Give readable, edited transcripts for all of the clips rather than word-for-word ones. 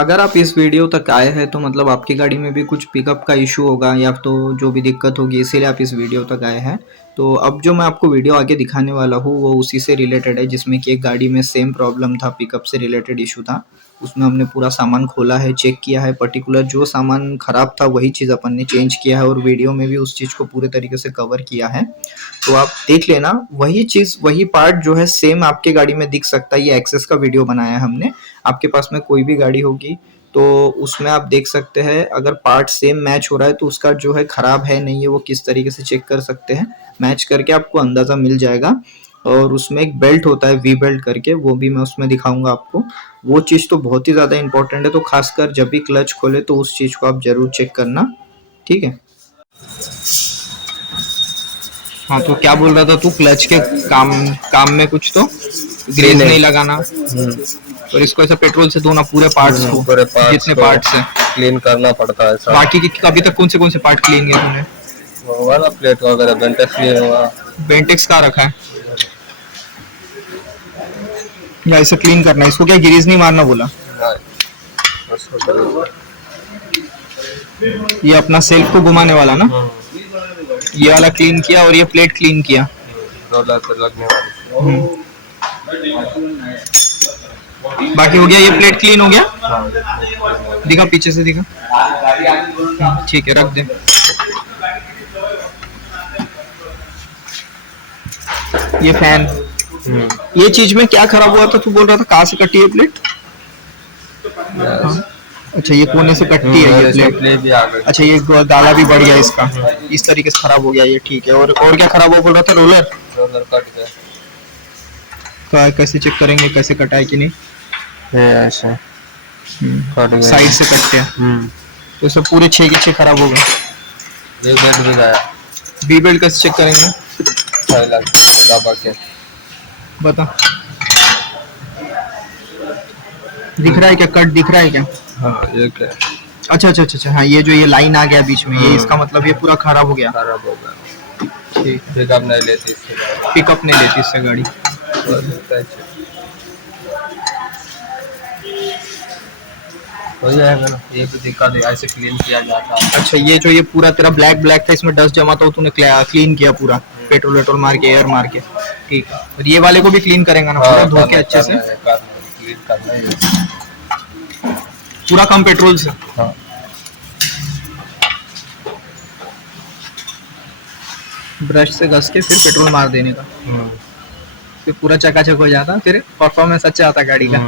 अगर आप इस वीडियो तक आए हैं तो मतलब आपकी गाड़ी में भी कुछ पिकअप का इशू होगा या तो जो भी दिक्कत होगी, इसीलिए आप इस वीडियो तक आए हैं। तो अब जो मैं आपको वीडियो आगे दिखाने वाला हूँ वो उसी से रिलेटेड है, जिसमें कि एक गाड़ी में सेम प्रॉब्लम था, पिकअप से रिलेटेड इशू था। उसमें हमने पूरा सामान खोला है, चेक किया है, पर्टिकुलर जो सामान खराब था वही चीज़ अपन ने चेंज किया है और वीडियो में भी उस चीज़ को पूरे तरीके से कवर किया है। तो आप देख लेना, वही चीज़ वही पार्ट जो है सेम आपके गाड़ी में दिख सकता है। ये एक्सेस का वीडियो बनाया है हमने। आपके पास में कोई भी गाड़ी होगी तो उसमें आप देख सकते हैं, अगर पार्ट सेम मैच हो रहा है तो उसका जो है खराब है नहीं है वो किस तरीके से चेक कर सकते हैं। मैच करके आपको अंदाज़ा मिल जाएगा। और उसमें एक बेल्ट होता है वी बेल्ट करके, वो भी मैं उसमें दिखाऊंगा आपको। वो चीज़ तो बहुत ही ज़्यादा इंपॉर्टेंट है, तो खासकर जब भी क्लच खोले तो उस चीज़ को आप ज़रूर चेक करना, ठीक है। हाँ, तो क्या बोल रहा था तू, क्लच के काम काम में कुछ तो ग्रेज नहीं लगाना और इसको ऐसा पेट्रोल से धोना पूरे पार्ट्स को, पूरे पार्ट्स जितने को पार्ट्स है क्लीन करना पड़ता है सब। बाकी की अभी तक कौन से पार्ट क्लीन किए तूने? हुआ ना, प्लेट वगैरह बेंटेक्स लिए हुआ। बेंटेक्स का रखा है या ऐसे क्लीन करना है इसको? क्या ग्रीज नहीं मारना बोला? ये अपना सेल्फ को घुमाने वाला ना, ये वाला क्लीन किया और ये प्लेट क्लीन किया, रोलर पर लगने वाली। बाकी हो गया। ये प्लेट क्लीन हो गया, दिखा पीछे से दिखा, ठीक है रख दे। ये फैन, ये चीज में क्या खराब हुआ था तू बोल रहा था? कहाँ से कटी है प्लेट? हाँ। अच्छा, ये कोने से कटती है ये प्लेट भी आ गई। अच्छा, ये गाला भी बढ़ गया इसका, इस तरीके से खराब हो गया ये, ठीक है। और क्या खराब हुआ बोल रहा था? रोलर कट गया। कैसे चेक करेंगे कैसे कटा है कि नहीं? ऐसे साइड से कटते हैं तो सब पूरे 6 के 6 खराब हो गए। बी बेल्ट भी गया। बी बेल्ट कैसे चेक करेंगे? दबा के बता, दिख रहा है क्या? कट दिख रहा है क्या? हाँ, ये क्या? अच्छा, हाँ, ये जो ये लाइन आ गया बीच में, ये इसका मतलब ये पूरा खराब हो गया। खराब हो गया, ठीक। पिकअप नहीं लेती इससे, पिकअप नहीं लेती इससे गाड़ी। हो जाएगा ना, ये भी दिक्कत है, ऐसे क्लीन किया जाता है। अच्छा, ये जो ये पूरा तेरा ब्लैक था, इसमें डस्ट जमा था, तूने क्लीन किया पूरा, पेट्रोल मार के, एयर मार के, ठीक है। और ये वाले को भी क्लीन करेंगे ना पूरा धो के अच्छे से? क्लीन करना है पूरा कम पेट्रोल से। हाँ। ब्रश से घस के फिर पेट्रोल मार देने का, फिर पूरा चकाचक हो जाता, फिर परफॉर्मेंस अच्छा आता गाड़ी का,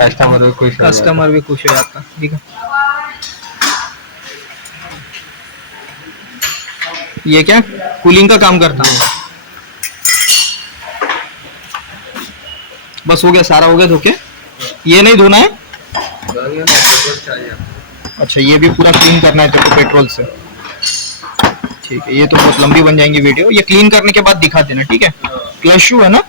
कस्टमर भी खुश हो जाता, ठीक है। ये क्या कूलिंग का काम करता है? बस हो गया, सारा हो गया धोके, ये नहीं धोना है? अच्छा, ये भी पूरा क्लीन करना है तेरे को पेट्रोल से, ठीक है। ये तो बहुत लंबी बन जाएंगी वीडियो, ये क्लीन करने के बाद दिखा देना, ठीक है। क्लच शू है ना?